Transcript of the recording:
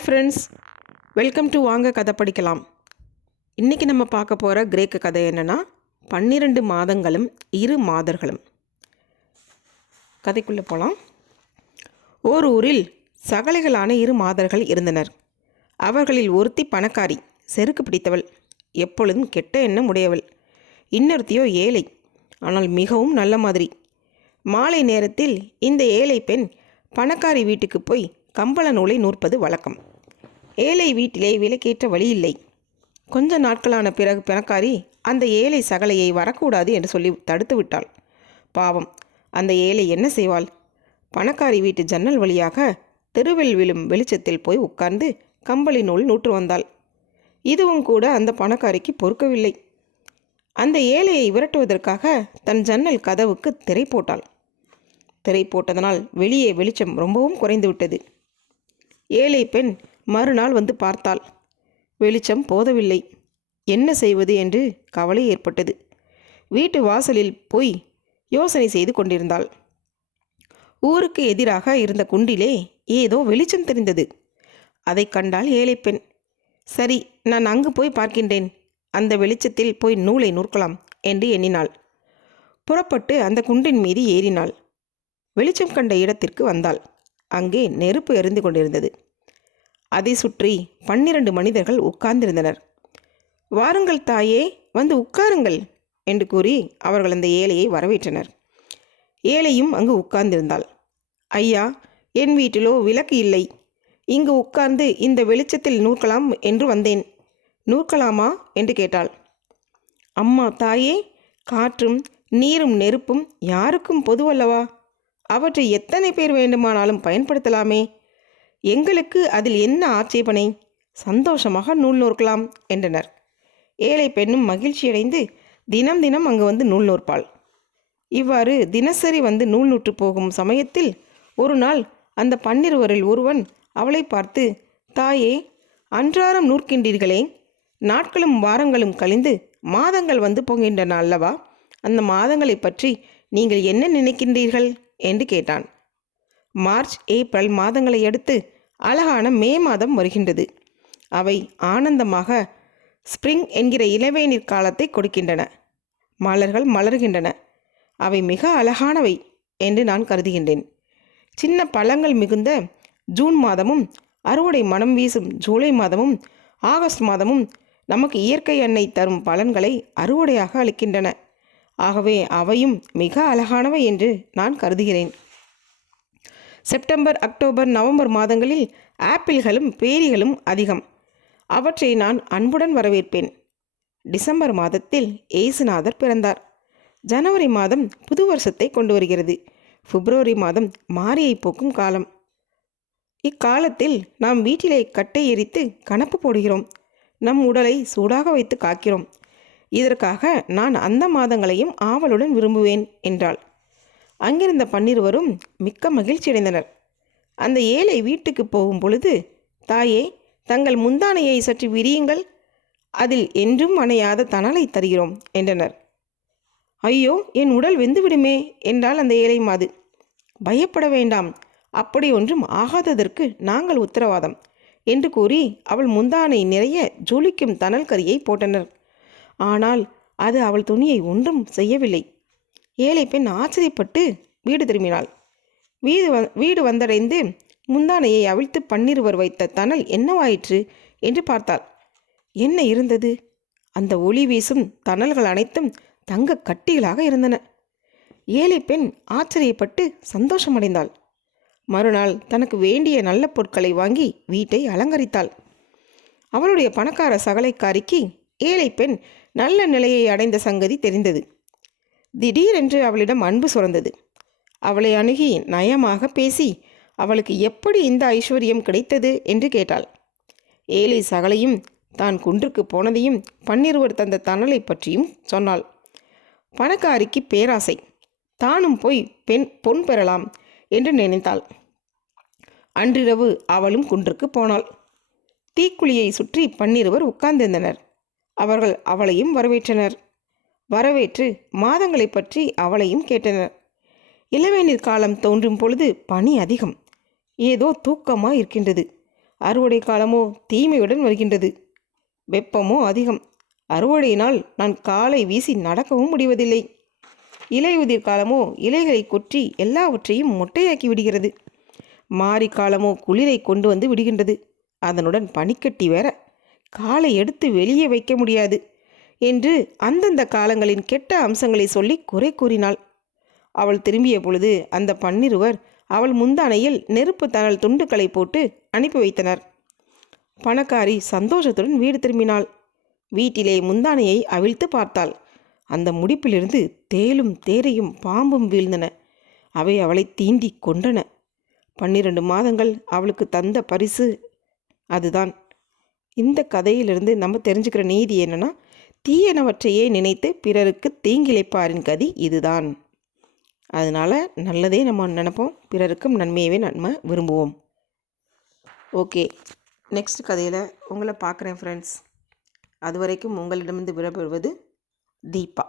Hi friends, welcome to வாங்க கதை படிக்கலாம். இன்றைக்கி நம்ம பார்க்க போகிற கிரேக்க கதை என்னென்னா 12 மாதங்களும் 2 மாதர்களும். கதைக்குள்ளே போகலாம். ஓர் ஊரில் சகலைகளான 2 மாதர்கள் இருந்தனர். அவர்களில் ஒருத்தி பணக்காரி, செருக்கு பிடித்தவள், எப்பொழுதும் கெட்ட எண்ணம் உடையவள். இன்னொருத்தியோ ஏழை, ஆனால் மிகவும் நல்ல மாதிரி. மாலை நேரத்தில் இந்த ஏழை பெண் பணக்காரி வீட்டுக்கு போய் கம்பள நூலை நூற்பது வழக்கம். ஏழை வீட்டிலே விலைக்கேற்ற வழி இல்லை. கொஞ்ச நாட்களான பிறகு பணக்காரி அந்த ஏழை சகலையை வரக்கூடாது என்று சொல்லி தடுத்து விட்டாள். பாவம், அந்த ஏழை என்ன செய்வாள்? பணக்காரி வீட்டு ஜன்னல் வழியாக தெருவில் விழும் வெளிச்சத்தில் போய் உட்கார்ந்து கம்பளி நூல் நூற்று வந்தாள். இதுவும் கூட அந்த பணக்காரிக்கு பொறுக்கவில்லை. அந்த ஏழையை விரட்டுவதற்காக தன் ஜன்னல் கதவுக்கு திரை போட்டாள். திரை போட்டதனால் வெளியே வெளிச்சம் ரொம்பவும் குறைந்து விட்டது. ஏழை பெண் மறுநாள் வந்து பார்த்தாள். வெளிச்சம் போதவில்லை. என்ன செய்வது என்று கவலை ஏற்பட்டது. வீட்டு வாசலில் போய் யோசனை செய்து கொண்டிருந்தாள். ஊருக்கு எதிராக இருந்த குண்டிலே ஏதோ வெளிச்சம் தெரிந்தது. அதை கண்டால் ஏழை பெண். சரி, நான் அங்கு போய் பார்க்கின்றேன், அந்த வெளிச்சத்தில் போய் நூலை நூற்கலாம் என்று எண்ணினாள். புறப்பட்டு அந்த குண்டின் மீது ஏறினாள். வெளிச்சம் கண்ட இடத்திற்கு வந்தாள். அங்கே நெருப்பு எரிந்து கொண்டிருந்தது. அதை சுற்றி 12 மனிதர்கள் உட்கார்ந்திருந்தனர். வாருங்கள் தாயே, வந்து உட்காருங்கள் என்று கூறி அவர்கள் அந்த ஏழையை வரவேற்றனர். ஏழையும் அங்கு உட்கார்ந்திருந்தாள். ஐயா, என் வீட்டிலோ விளக்கு இல்லை. இங்கு உட்கார்ந்து இந்த வெளிச்சத்தில் நூற்கலாம் என்று வந்தேன். நூற்கலாமா என்று கேட்டாள். அம்மா தாயே, காற்றும் நீரும் நெருப்பும் யாருக்கும் பொதுவல்லவா? அவற்றை எத்தனை பேர் வேண்டுமானாலும் பயன்படுத்தலாமே. எங்களுக்கு அதில் என்ன ஆட்சேபனை? சந்தோஷமாக நூல் நூற்கலாம் என்றனர். ஏழை பெண்ணும் மகிழ்ச்சியடைந்து தினம் தினம் அங்கு வந்து நூல் நூற்பாள். இவ்வாறு தினசரி வந்து நூல் நூற்று போகும் சமயத்தில் ஒரு நாள் அந்த 12 ஒருவன் அவளை பார்த்து, தாயே, அன்றாடம் நூற்கின்றீர்களே, நாட்களும் வாரங்களும் கழிந்து மாதங்கள் வந்து போகின்றன அல்லவா? அந்த மாதங்களை பற்றி நீங்கள் என்ன நினைக்கின்றீர்கள் என்று கேட்டான். மார்ச், ஏப்ரல் மாதங்களை அடுத்து அழகான மே மாதம் வருகின்றது. அவை ஆனந்தமாக ஸ்ப்ரிங் என்கிற இளவேநீர் காலத்தை கொடுக்கின்றன. மலர்கள் மலர்கின்றன. அவை மிக அழகானவை என்று நான் கருதுகின்றேன். சின்ன பழங்கள் மிகுந்த ஜூன் மாதமும் அறுவடை மனம் வீசும் ஜூலை மாதமும் ஆகஸ்ட் மாதமும் நமக்கு இயற்கை எண்ணெய் தரும் பலன்களை அறுவடையாக அளிக்கின்றன. ஆகவே அவையும் மிக அழகானவை என்று நான் கருதுகிறேன். செப்டம்பர், அக்டோபர், நவம்பர் மாதங்களில் ஆப்பிள்களும் பேரிகளும் அதிகம். அவற்றை நான் அன்புடன் வரவேற்பேன். டிசம்பர் மாதத்தில் ஏசுநாதர் பிறந்தார். ஜனவரி மாதம் புது வருஷத்தை கொண்டு வருகிறது. பிப்ரவரி மாதம் மாரியை போக்கும் காலம். இக்காலத்தில் நாம் வீட்டிலே கட்டை எரித்து கணப்பு போடுகிறோம். நம் உடலை சூடாக வைத்து காக்கிறோம். இதற்காக நான் அந்த மாதங்களையும் ஆவலுடன் விரும்புவேன் என்றாள். அங்கிருந்த 12 மிக்க மகிழ்ச்சியடைந்தனர். அந்த ஏழை வீட்டுக்கு போகும் பொழுது, தாயே, தங்கள் முந்தானையை சற்று விரியுங்கள், அதில் என்றும் அணையாத தணலை தருகிறோம் என்றனர். ஐயோ, என் உடல் வெந்துவிடுமே என்றால் அந்த ஏழை மாது. பயப்பட வேண்டாம், அப்படி ஒன்றும் ஆகாததற்கு நாங்கள் உத்தரவாதம் என்று கூறி அவள் முந்தானை நிறைய ஜொலிக்கும் தணல் கரியை போட்டனர். ஆனால் அது அவள் துணியை ஒன்றும் செய்யவில்லை. ஏழை பெண் ஆச்சரியப்பட்டு வீடு திரும்பினாள். வீடு வந்தடைந்து முந்தானையை அவிழ்த்து 12 வைத்த தணல் என்னவாயிற்று என்று பார்த்தாள். என்ன இருந்தது? அந்த ஒளி வீசும் தணல்கள் அனைத்தும் தங்க கட்டிகளாக இருந்தன. ஏழை பெண் ஆச்சரியப்பட்டு சந்தோஷமடைந்தாள். மறுநாள் தனக்கு வேண்டிய நல்ல பொருட்களை வாங்கி வீட்டை அலங்கரித்தாள். அவளுடைய பணக்கார சகலைக்காரிக்கு ஏழை பெண் நல்ல நிலையை அடைந்த சங்கதி தெரிந்தது. திடீரென்று அவளிடம் அன்பு சுரந்தது. அவளை அணுகி நயமாக பேசி அவளுக்கு எப்படி இந்த ஐஸ்வர்யம் கிடைத்தது என்று கேட்டாள். ஏழை சகலையும் தான் குன்றுக்கு போனதையும் 12 தந்த தணலை பற்றியும் சொன்னாள். பணக்காரிக்கு பேராசை. தானும் போய் பொன் பெறலாம் என்று நினைத்தாள். அன்றிரவு அவளும் குன்றுக்கு போனாள். தீக்குழியை சுற்றி 12 உட்கார்ந்திருந்தனர். அவர்கள் அவளையும் வரவேற்று மாதங்களை பற்றி அவளையும் கேட்டனர். இளவேநீர் காலம் தோன்றும் பொழுது பனி அதிகம். ஏதோ தூக்கமாக இருக்கின்றது. அறுவடை காலமோ தீமையுடன் வருகின்றது. வெப்பமோ அதிகம். அறுவடையினால் நான் காலை வீசி நடக்கவும் முடிவதில்லை. இலையுதிர் காலமோ இலைகளை கொற்றி எல்லாவற்றையும் மொட்டையாக்கி விடுகிறது. மாரி காலமோ குளிரை கொண்டு வந்து விடுகின்றது. அதனுடன் பனிக்கட்டி வேற. காலை எடுத்து வெளியே வைக்க முடியாது என்று அந்தந்த காலங்களின் கெட்ட அம்சங்களை சொல்லி குறை கூறினாள். அவள் திரும்பிய பொழுது அந்த பன்னிருவர் அவள் முந்தானையில் நெருப்பு தணல் துண்டுகளை போட்டு அனுப்பி வைத்தனர். பணக்காரி சந்தோஷத்துடன் வீடு திரும்பினாள். வீட்டிலே முந்தானையை அவிழ்த்து பார்த்தாள். அந்த முடிப்பிலிருந்து தேலும் தேரையும் பாம்பும் வீழ்ந்தன. அவை அவளை தீண்டி கொன்றன. 12 மாதங்கள் அவளுக்கு தந்த பரிசு அதுதான். இந்த கதையிலிருந்து நம்ம தெரிஞ்சுக்கிற நீதி என்னன்னா, தீயனவற்றையே நினைத்து பிறருக்கு தீங்கிழைப்பாரின் கதி இதுதான். அதனால் நல்லதே நம்ம நினைப்போம், பிறருக்கும் நன்மையவே நம்ம விரும்புவோம். ஓகே, நெக்ஸ்ட் கதையில் உங்களை பார்க்குறேன் ஃப்ரெண்ட்ஸ். அது வரைக்கும் உங்களிடமிருந்து விடைபெறுவது தீபா.